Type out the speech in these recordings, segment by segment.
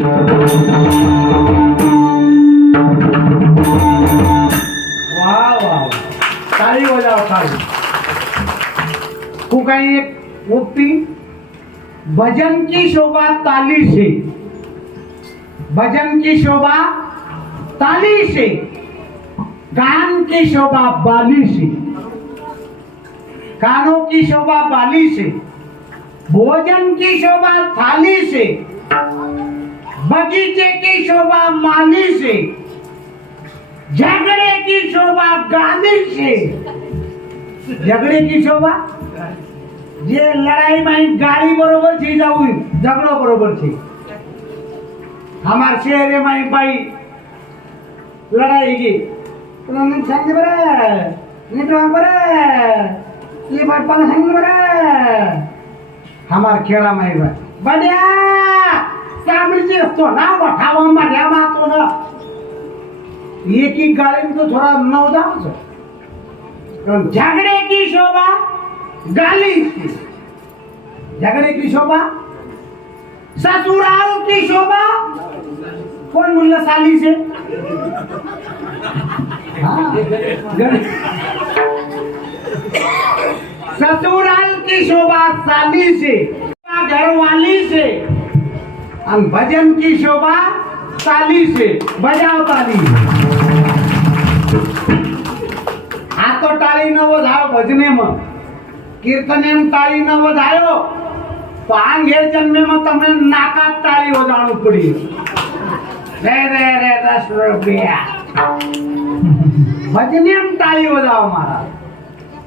वा वा टाळी वाजाव टाळी खूप एक भजन की शोभा ताली से। भजन की शोभा ताली से। कान की शोभा बाली से कानों की शोभा बाली से। भोजन की शोभा थाली से। बगीचे की शोभा माली से झगड़े की शोभा गाली से। झगड़े की शोभा? जे लड़ाई में गाली बरोबर थी जाऊ झगड़ो बरोबर थी। हमारे शहर में भाई लड़ाई की। तुम संग बरे निकला बरे ये बड़पन संग बरे हमारे खेला में बढ़िया! सामरीची असतो ना वठावा माझ्या मातो ना एक एक गाड़ी में तो थोड़ा नौदा झगड़े की शोभा गाली की झगड़े की शोभा ससुराल की शोभा कौन बोला साली से हाँ, गण- ससुराल की शोभा साली અને ભજન કી શોભા તાલી છે. બજાવ તાલી. तो તો न ન भजने ભજને માં કીર્તન એમ તાળી ન વધારો. તો આ ઘેર જન્મે માં તમે નાકા તાળી વધારવું પડી. રે રે રે, દસ રૂપિયા. ભજને એમ તાળી વધાવો મારા.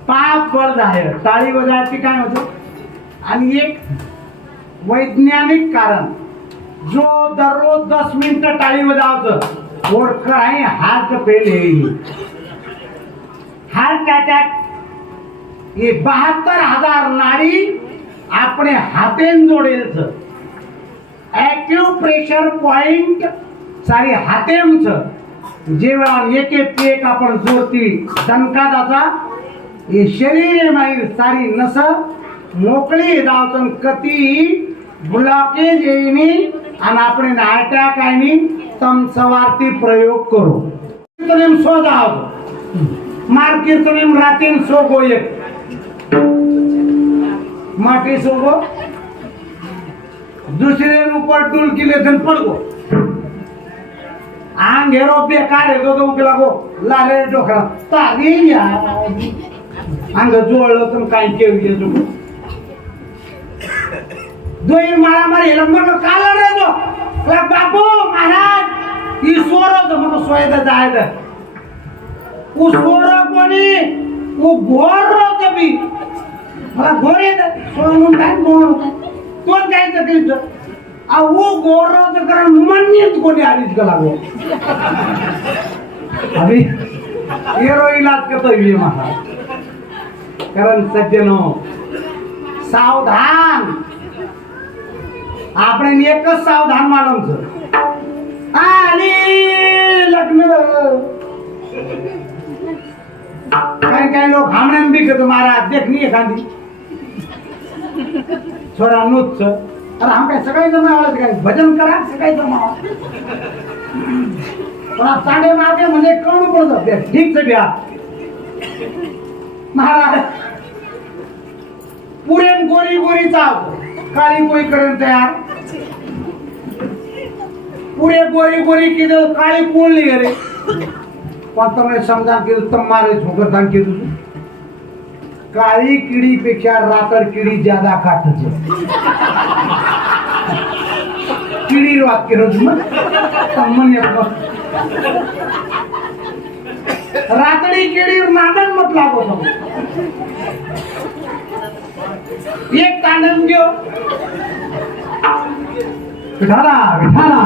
પાપ વરદાય તાળી વધારતી કાંઈ હતું અને એક વૈજ્ઞાનિક કારણ. जो दररोज दस मिनट टाली आहे और कराए हार्ट येईल हार्ट त्या ये बहात्तर हजार नाड़ी आपण हातेन जोड़ेल ऍक्टिव्ह प्रेशर पॉइंट सारी हाथेम जेव्हा एक एक एक आपण जोडती दणकादाचा हे शरीर माहीर सारी नस मोकळी धावतन कधीही ब्लॉकेज येईनी आणि आपण अटॅक आहे तम प्रयोग करू. कीर्तनेम शोधाव मार कीर्तनेम रातीन सोगो एक. माटी सोगो. दुसरे ऊपर टूल किले धन पडगो. आंग हेरो बेकार हेतो तो उके लागो लाले डोकरा. तारी या. अंग जोडलं तर काय केवली तू मारामार मारा मारी हेला म्हणलं काल रे तो. ला बापू महाराज ईश्वर होतं म्हणून सोयदा जायचं. ऊ सोर कोणी? ऊ घोर होतं बी मला घोर येत. सोडून काय घोर होतं? कोण काय तकलीफ अहो गोर होतं कारण म्हणणीच कोणी आलीच का लागो अभी एरो इलाज करतो ये महाराज. कारण सज्जनो सावधान. આપણે એક જ સાવધાન માનવું છે આલી લગ્ન काही काही लोक हामण्यान बी करतो महाराज देख नाही एखादी छोरा नूच अरे आम काय सकाळी जमावायचं काय भजन करा सकाळी जमावा पण आज साडे मागे म्हणजे कळून पडतं बे, ठीक से ब्या महाराज पुरे गोरी गोरी चाव काळी कोई करेन तयार पुढे बोरी बोरी केलं काळी पोळली गेले पण तुम्ही समजा केलं तर मारे झोकर सांग केलं काळी किडीपेक्षा रातर किडी ज्यादा काटत किडी वाक्य सामान्य रातडी किडी नादन मत लागो एक तांडून घेऊ विठाला विठाला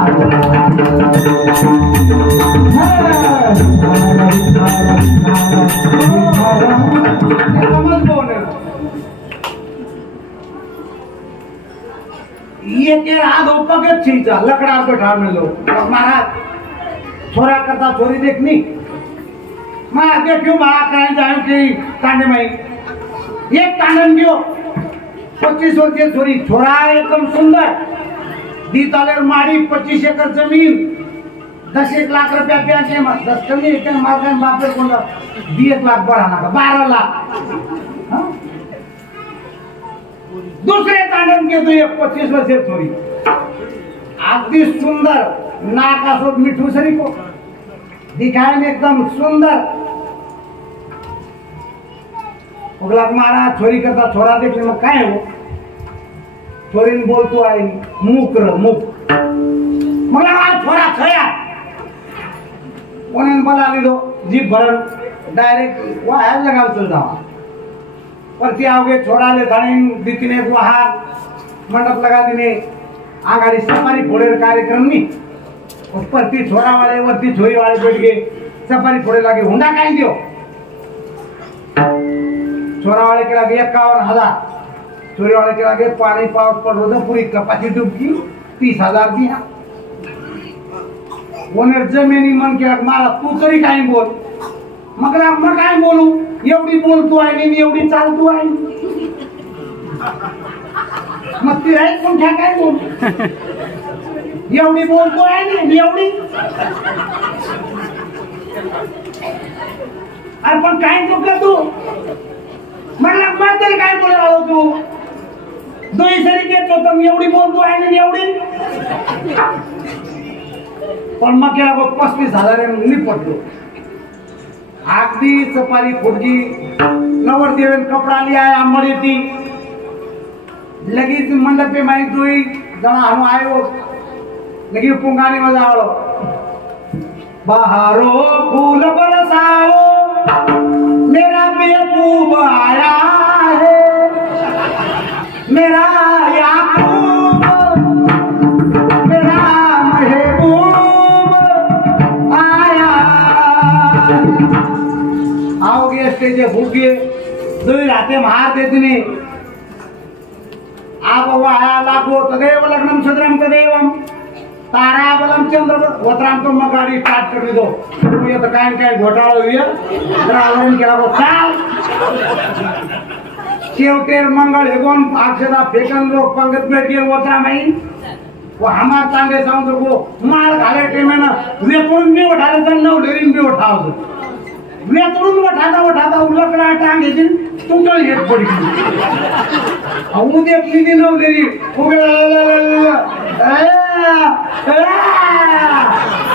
ये तेरा आग पकड़ चीजा लकड़ा पे ठान लो महाराज छोरा करता छोरी देखनी महाराज देखियो महाराज कराने जाए कि तांडे में एक तांडन दियो पच्चीस वर्षीय छोरी छोरा एकदम सुंदर. दी चालेल माड़ी पच्चीस एकर जमीन दस एक लाख रुपया ब्याज है मत दस कमी एक मार्गन बाप रे कोणता? एक लाख बढ़ाना का बारह लाख. दूसरे तांडन के तो एक पच्चीस वर्ष थोड़ी. अगदी सुंदर नाक असो मिठू सरी को दिखाए में एकदम सुंदर. ओगला मारा छोरी करता छोरा देखले मैं काय हो? छोरीन बोलतो आहे मूक र मूक. मला हा छोरा खया कोणी मला लिहिलो? जीप भरण. डायरेक्ट वाया लगाव चल जावा. पण ती अवघे छोराले धणी दितीने वाहार मंडप लगा दिने आघाडी सफारी फोडेल कार्यक्रम मी पण ती छोरा वाले वरती छोरी वाले सफारी फोड़े लागे. हुंडा काय देऊ? छोरा वाले के हजार. चोरी के आगे पानी पाउस पर होता पूरी कपाची डुबकी तीस हजार दिया. ओनेर जमिनी मन के मारा तू तरी काय बोल? मग रा- मग काय बोलू? एवढी बोलतो आहे आणि एवढी चालतो आहे मग ती राहील पण ठ्या काय बोल? एवढी बोलतो आहे आणि एवढी. अरे पण काय चुकलं तू? मला मग तरी काय बोलावं तू? दोही घेत होतो एवढी बोलतो आहे आणि एवढी? पण मग केला बघ पस्तीस हजार निपटलो. अगदी चपाली फुटगी नवर देवेन कपडा लिया आंबडी येते लगेच मंडप पे माहिती हुई जणा हम आयो हो. लगी पुंगाने में आवड़ो बहारो फूल बरसाओ मेरा बेकूब आया. मेरा याकूब मेरा महबूब आया आओगे स्टेज भूगे दुई राते महार देतने आप आया लागो तदेव लग्नम सदरम तदेवम ताराबलम चंद्र वत्राम तो मग गाडी स्टार्ट कर दो तुम्ही काय काय घोटाळा होईल तर आवरण केला बघ चाल शेवटेर मंगळ हेगोन अक्षदा फेकन लोक पंगत भेटी वत्रा माई वो हमार चांगले सांगतो को माळ घाले टेमेन वेतरून मी उठाले तर नऊ लेरीन मी उठावतो वेतरून उठाता उठाता उलकडा टांग येतील तुटल घेत पडी उद्या किती नऊ लेरी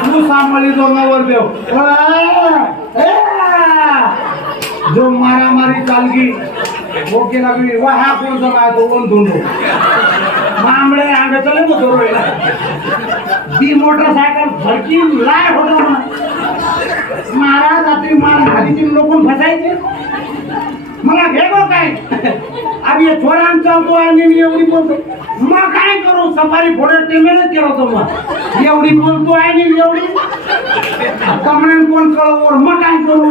तू सांभाळी जो नवर देव. जो मारामारी चालगी. वो केला की वा हा कोण समा तो कोण धुंडो. मामळे अंग चले मग धरो दी मोटरसायकल भडकी लाय होतो महाराज आपली मार खाली लोक फसायचे. मला घे काय? अब ये छोरान चालतो आणि मी एवढी बोलतो. मग काय करू? सफारी फोडत टेमेलच केलं होतं मग. एवढी बोलतो आहे आणि एवढी. कमरेन कोण कळवर मग काय करू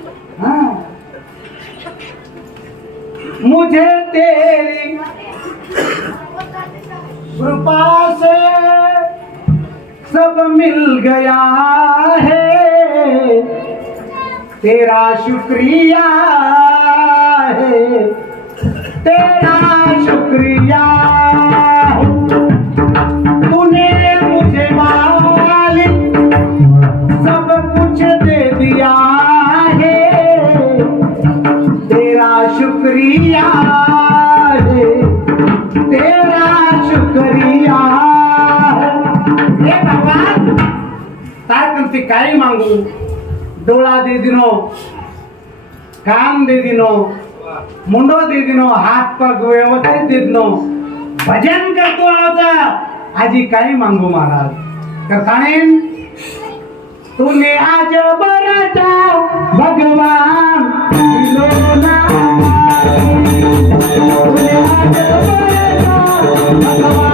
मुझे तेरी कृपा से सब मिल गया है। तेरा शुक्रिया है। तेरा शुक्रिया तेरा शुक्रिया। है भगवान तारकंती काही मागू? डोळा दे दिनो कान दे दिनो मुंडो दे दिनो हात पग व्यवस्थित दे दिनो. भजन करतो आहोत आजी काही मागू महाराज? करताने तूने आज बरचा भगवान. तूने आज बरचा भगवान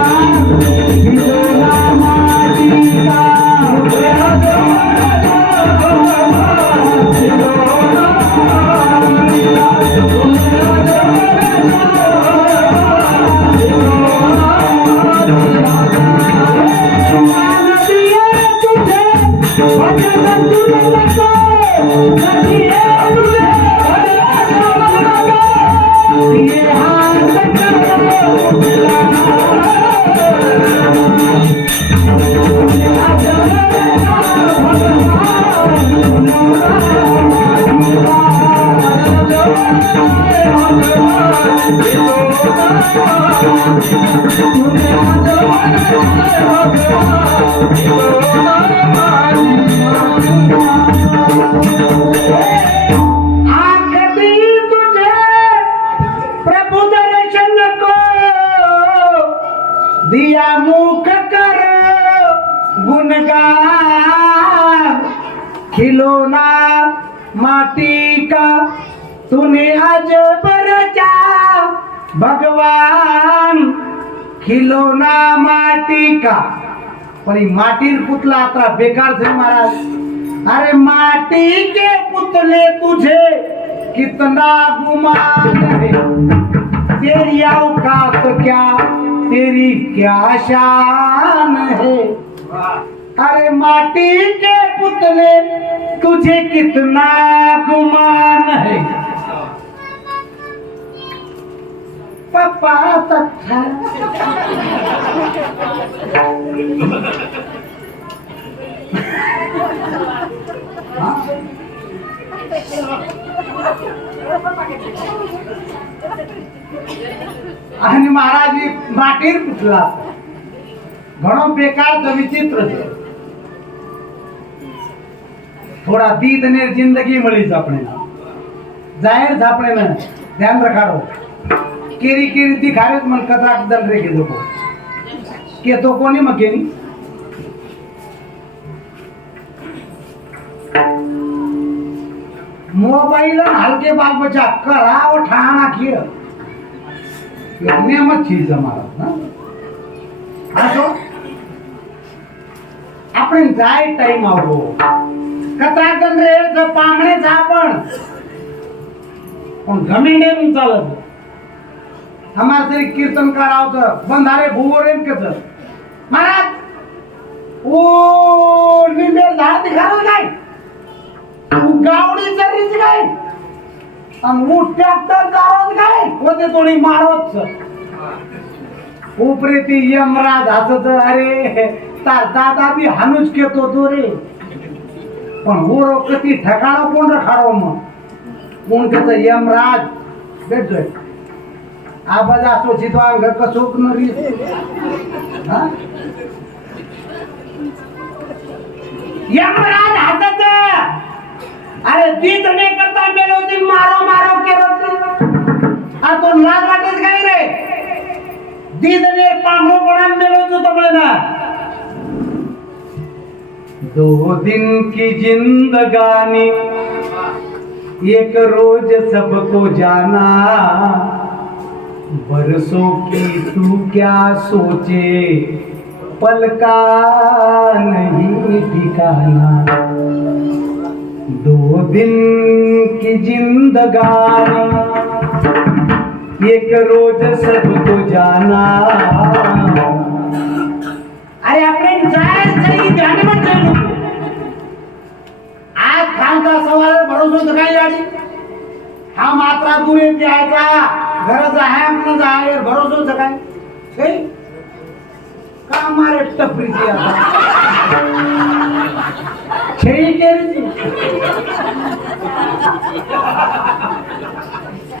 Thank you. खिलौना माटी का? पण माटीर पुतला आता बेकार थे महाराज. अरे माटी के पुतले तुझे कितना गुमान है तेरी औकात क्या? तेरी क्या शान है? अरे माटी के पुतले तुझे कितना गुमान है। पापा तथा અને મહારાજ માટીર પુતલા ઘણો બેકાર છે વિચિત્ર છે થોડા દીદ ને જિંદગી મળી છે આપણે જાહેર છે આપણે ને ધ્યાન રખાડો કેરી કેરી થી ખાવે મને કતરાક દંડ રેખી દો કે તો કોની મગેની મોબાઈલ હલકે બાલ બચા કરાવ ઠાણા ખીર એને એમ જ ચીજ અમારો હા હા તો આપણે જાય ટાઈમ આવો કતાકન રે તો પામણે જાપણ પણ ગમે ને એમ ચાલે છે हमारे तेरे कीर्तन का राव तो बंधारे भूवरेन के तो महाराज ओ निमेर झाड दिखाल काय गावडी जरीच काय आणि उठ्यात जावत काय होते थोडी मारत? उपरे ती यमराज हाचत अरे तार दादा बी हानूच केतो तो रे. पण ओरो कधी ठकाणा कोण रखाडो मग? कोण कसं यमराज? भेटतोय आवाज असो जिथं अंग कसोक नवी यमराज हातात. अरे तीच मारो मारो केलो तो लाज वाटत काय रे? दीदने पांढरो पडा मेलो होतो तबळे ना दो दिन की जिंदगानी एक रोज सबको जाना. बरसों की तू क्या सोचे? पल का नहीं ठिकाना दो दिन की जिंदगानी एक रोज सब तो जाना। अरे आपण जाय जाने मत जाऊ आज खान का सवाल भरोसा तो काय यार हा मात्रा दूर येते ऐका घराचा आहे म्हणून आहे भरोसा काय? हे? का मारे टपरीची आता? खेळी केली